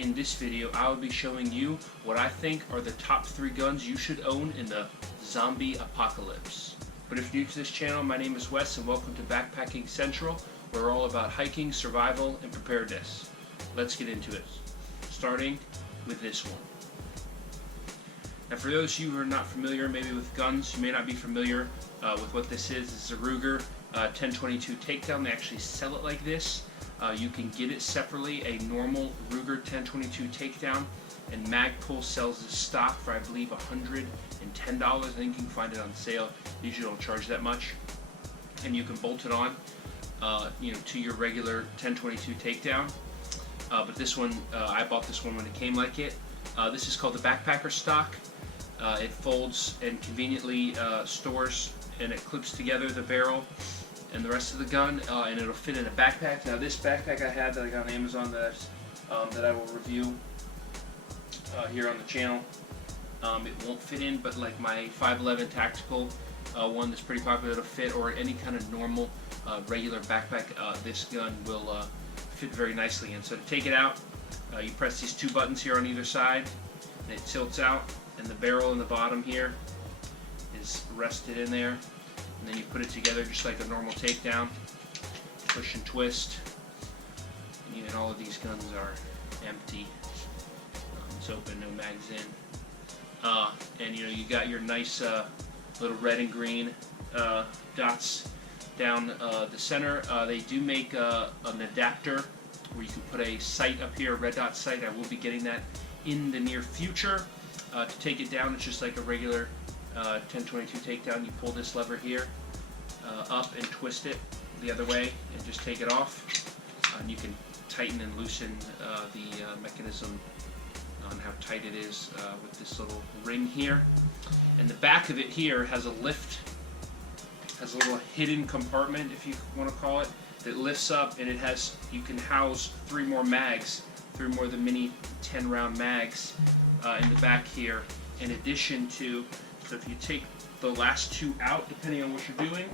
In this video, I will be showing you what I think are the top 3 guns you should own in the zombie apocalypse. But if you're new to this channel, my name is Wes and welcome to Backpacking Central, where we're all about hiking, survival, and preparedness. Let's get into it, starting with this one. Now for those of you who are not familiar maybe with guns, you may not be familiar with what this is. This is a Ruger 1022 takedown. They actually sell it like this. You can get it separately, a normal Ruger 1022 takedown, and Magpul sells the stock for I believe $110. I think you can find it on sale. Usually don't charge that much, and you can bolt it on, to your regular 1022 takedown. But this one, I bought this one when it came like it. This is called the backpacker stock. It folds and conveniently stores, and it clips together the barrel and the rest of the gun, and it'll fit in a backpack. Now this backpack I have that I got on Amazon that I will review here on the channel, it won't fit in, but like my 511 tactical one that's pretty popular, it'll fit, or any kind of normal regular backpack, this gun will fit very nicely in. So to take it out, you press these 2 buttons here on either side, and it tilts out, and the barrel in the bottom here is rested in there. And then you put it together just like a normal takedown, push and twist, and all of these guns are empty. It's open, no mags in. And you got your nice little red and green dots down the center. They do make an adapter where you can put a sight up here, a red dot sight. I will be getting that in the near future. To take it down, it's just like a regular 1022 takedown. You pull this lever here up and twist it the other way and just take it off, and you can tighten and loosen the mechanism on how tight it is with this little ring here. And the back of it here has a lift, has a little hidden compartment, if you want to call it, that lifts up, and you can house 3 more mags, 3 more of the mini 10-round mags in the back here, in addition to. So if you take the last 2 out, depending on what you're doing,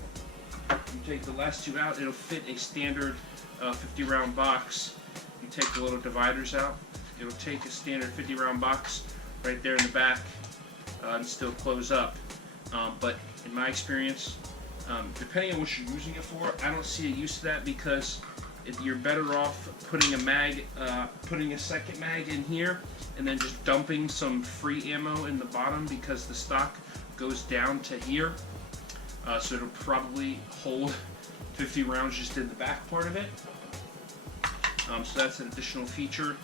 you take the last 2 out, it'll fit a standard 50-round box. You take the little dividers out, it'll take a standard 50-round box right there in the back and still close up. But in my experience, depending on what you're using it for, I don't see a use to that, because if you're better off putting a second mag in here and then just dumping some free ammo in the bottom, because the stock goes down to here, so it'll probably hold 50 rounds just in the back part of it. So that's an additional feature,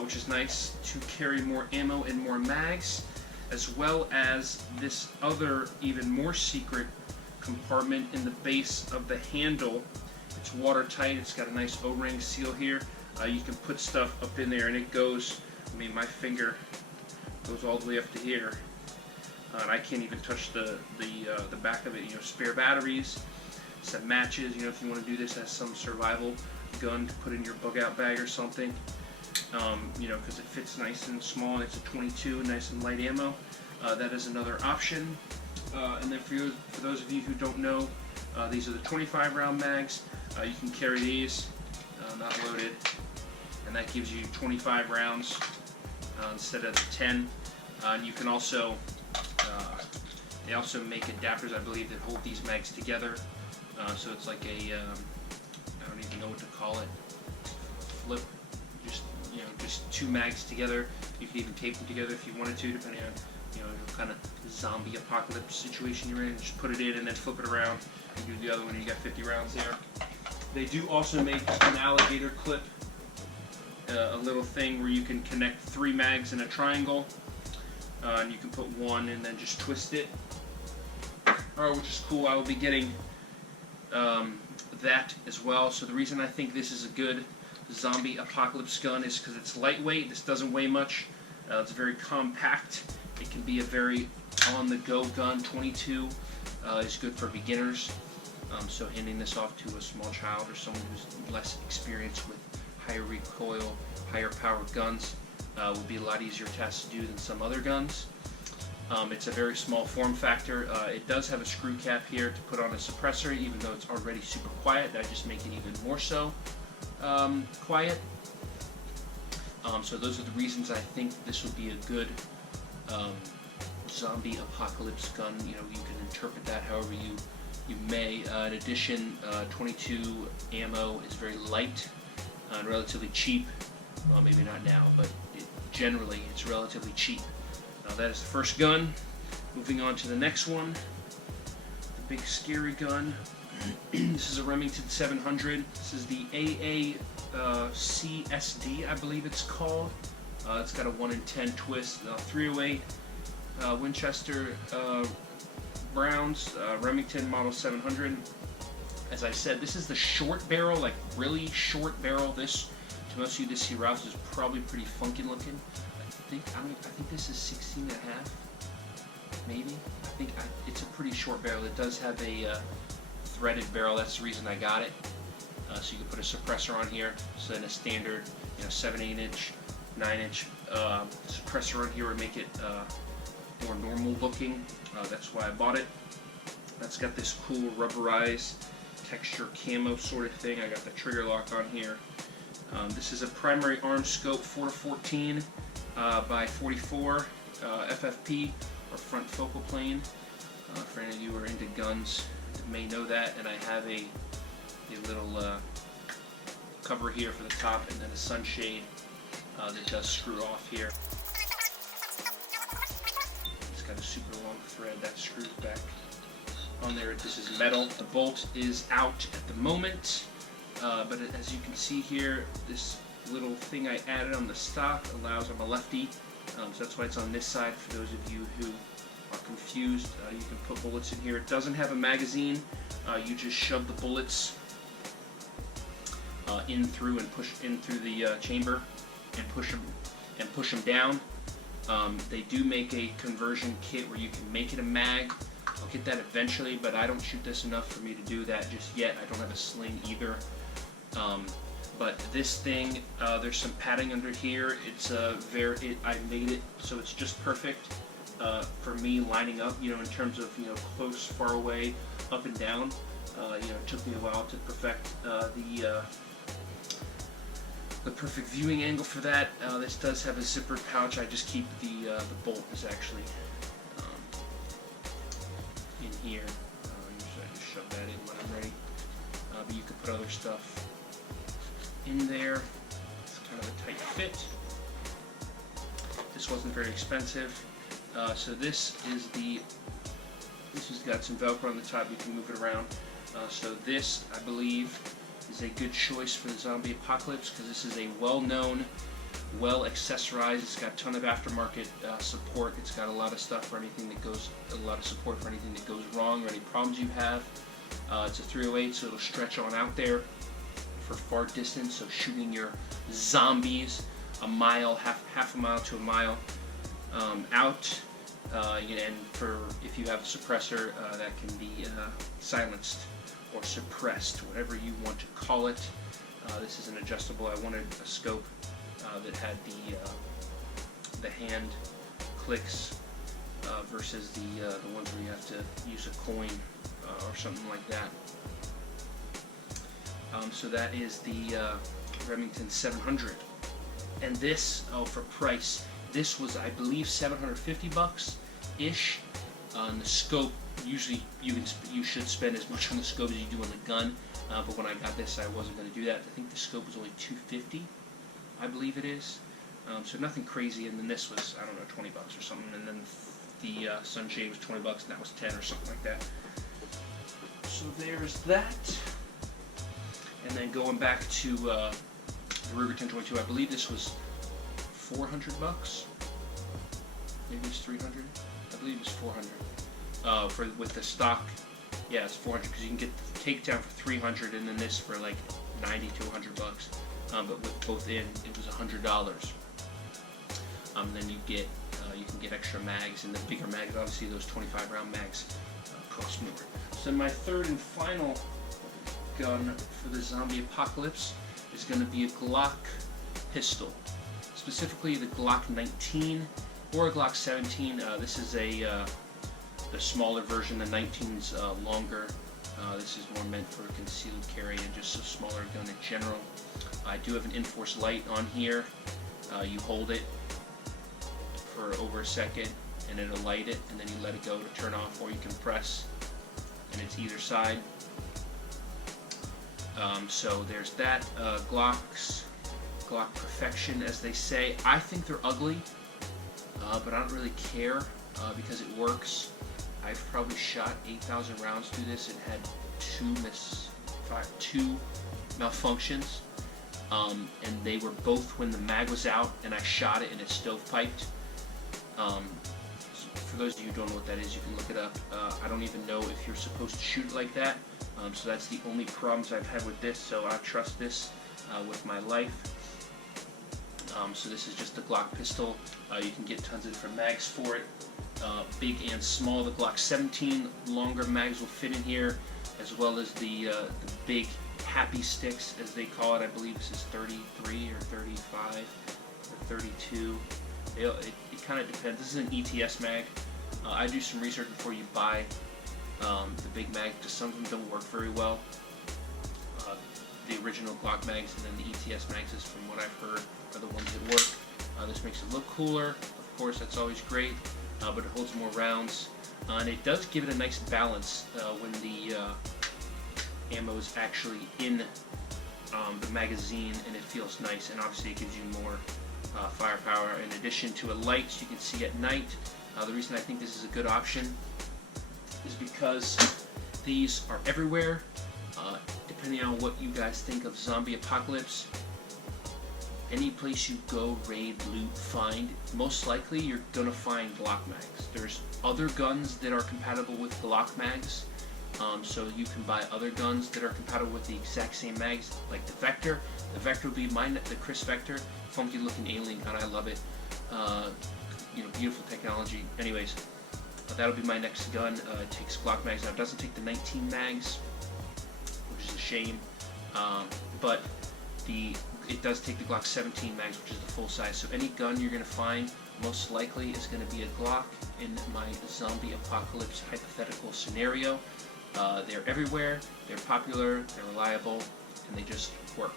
which is nice, to carry more ammo and more mags, as well as this other even more secret compartment in the base of the handle. It's watertight, it's got a nice O-ring seal here. You can put stuff up in there, and it goes, my finger goes all the way up to here, and I can't even touch the back of it. Spare batteries, some matches, if you want to do this as some survival gun to put in your bug out bag or something, because it fits nice and small, and it's a 22, nice and light ammo. That is another option. And then for those of you who don't know, these are the 25-round mags. You can carry these not loaded, and that gives you 25 rounds instead of the 10. And you can also, they also make adapters, I believe, that hold these mags together. So it's like a, I don't even know what to call it, flip, just 2 mags together. You can even tape them together if you wanted to, depending on what kind of zombie apocalypse situation you're in. Just put it in and then flip it around and do the other one, and you got 50 rounds there. They do also make an alligator clip, a little thing where you can connect 3 mags in a triangle, and you can put 1 and then just twist it, which is cool. I will be getting that as well. So the reason I think this is a good zombie apocalypse gun is because it's lightweight. This doesn't weigh much. It's very compact. It can be a very on-the-go gun. 22 is good for beginners. So handing this off to a small child or someone who's less experienced with higher recoil, higher powered guns would be a lot easier task to do than some other guns. It's a very small form factor. It does have a screw cap here to put on a suppressor, even though it's already super quiet. I just make it even more so quiet. So those are the reasons I think this would be a good zombie apocalypse gun. You know, you can interpret that however you may. In addition, 22 ammo is very light and relatively cheap. Well, maybe not now, but generally it's relatively cheap. Now that is the first gun. Moving on to the next one, the big scary gun. This is a Remington 700. This is the AACSD, I believe it's called. It's got a 1 in 10 twist, 308 Winchester rounds, Remington Model 700. As I said, this is the short barrel, like really short barrel. This, to most of you, this Rouse is probably pretty funky looking. I think this is 16 and a half, maybe. It's a pretty short barrel. It does have a threaded barrel. That's the reason I got it. So you can put a suppressor on here. So then a standard, 7/8 inch, 9 inch suppressor on here would make it more normal looking. That's why I bought it. That's got this cool rubberized texture camo sort of thing. I got the trigger lock on here. This is a primary arm scope 4-14 by 44 FFP, or front focal plane. For any of you who are into guns, you may know that. And I have a little cover here for the top, and then a sunshade that does screw off here. It's got a super long thread that screws back on there. This is metal. The bolt is out at the moment, but as you can see here, this little thing I added on the stock allows, I'm a lefty, so that's why it's on this side. For those of you who are confused, you can put bullets in here. It doesn't have a magazine. You just shove the bullets in through and push in through the chamber and push them down. They do make a conversion kit where you can make it a mag. I'll get that eventually, but I don't shoot this enough for me to do that just yet. I don't have a sling either. But this thing, there's some padding under here. It's I made it so it's just perfect for me lining up. In terms of close, far away, up and down. It took me a while to perfect the perfect viewing angle for that. This does have a zippered pouch. I just keep the bolt is actually in here. Usually I just shove that in when I'm ready. But you could put other stuff in there. It's kind of a tight fit. This wasn't very expensive. So this has got some Velcro on the top. You can move it around. So this, I believe, is a good choice for the zombie apocalypse, because this is a well-known, well-accessorized. It's got a ton of aftermarket support. It's got a lot of stuff for anything that goes, a lot of support for anything that goes wrong or any problems you have. It's a 308, so it'll stretch on out there for far distance. So shooting your zombies a mile, half a mile to a mile out. And for if you have a suppressor, that can be silenced or suppressed, whatever you want to call it. This is an adjustable. I wanted a scope that had the hand clicks versus the ones where you have to use a coin or something like that. So that is the Remington 700. And this, for price, this was, I believe, $750-ish. On the scope, usually you should spend as much on the scope as you do on the gun. But when I got this, I wasn't going to do that. I think the scope was only $250, I believe it is. So nothing crazy. And then this was, I don't know, $20 or something. And then the sunshade was $20, and that was 10 or something like that. So there's that. And then going back to the Ruger 1022, I believe this was $400. Maybe it's $300. I believe it's $400. With the stock, yeah, it's $400 because you can get the takedown for $300, and then this for like $90 to $100. But with both in, it was $100. Then you can get extra mags, and the bigger mags, obviously those 25-round mags cost more. So my third and final gun for the zombie apocalypse is going to be a Glock pistol, specifically the Glock 19 or a Glock 17. This is the smaller version. The 19's longer. This is more meant for concealed carry and just a smaller gun in general. I do have an Enforce light on here. You hold it for over a second and it'll light it, and then you let it go to turn off, or you can press and it's either side. So there's that. Glock perfection, as they say. I think they're ugly, but I don't really care because it works. I've probably shot 8,000 rounds through this. It had two malfunctions, and they were both when the mag was out and I shot it and it stovepiped. For those of you who don't know what that is, you can look it up. I don't even know if you're supposed to shoot it like that, so that's the only problems I've had with this, so I trust this with my life. So this is just a Glock pistol. You can get tons of different mags for it, big and small. The Glock 17 longer mags will fit in here, as well as the big happy sticks, as they call it. I believe this is 33 or 35 or 32. It kind of depends. This is an ETS mag. I do some research before you buy the big mag, because some of them don't work very well. The original Glock mags and then the ETS mags, is from what I've heard, are the ones that work. This makes it look cooler. Of course, that's always great, but it holds more rounds. And it does give it a nice balance when the ammo is actually in the magazine, and it feels nice, and obviously it gives you more firepower. In addition to a light you can see at night. The reason I think this is a good option is because these are everywhere. Depending on what you guys think of Zombie Apocalypse, any place you go, raid, loot, find, most likely you're going to find Glock mags. There's other guns that are compatible with Glock mags, so you can buy other guns that are compatible with the exact same mags, like the Vector. The Vector will be mine, the Chris Vector, funky looking alien gun, I love it. Beautiful technology. Anyways, that'll be my next gun. It takes Glock mags. Now, it doesn't take the 19 mags, which is a shame, but it does take the Glock 17 mags, which is the full size. So any gun you're going to find most likely is going to be a Glock in my Zombie Apocalypse hypothetical scenario. They're everywhere, they're popular, they're reliable, and they just work.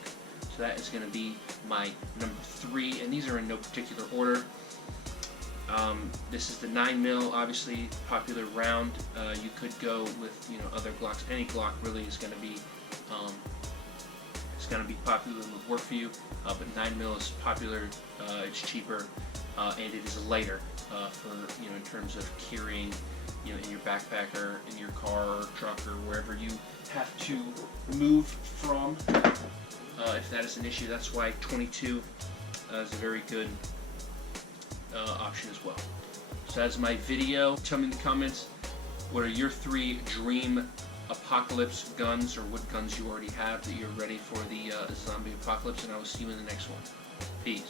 So that is going to be my number 3, and these are in no particular order. This is the 9mm, obviously popular round. You could go with other Glocks. Any Glock really is going to be popular and would work for you. But 9mm is popular. It's cheaper, and it is lighter for in terms of carrying in your backpack or in your car or truck or wherever you have to move from. If that is an issue, that's why 22 is a very good option as well. So that's my video. Tell me in the comments, what are your 3 dream apocalypse guns, or what guns you already have that you're ready for the zombie apocalypse, and I will see you in the next one. Peace.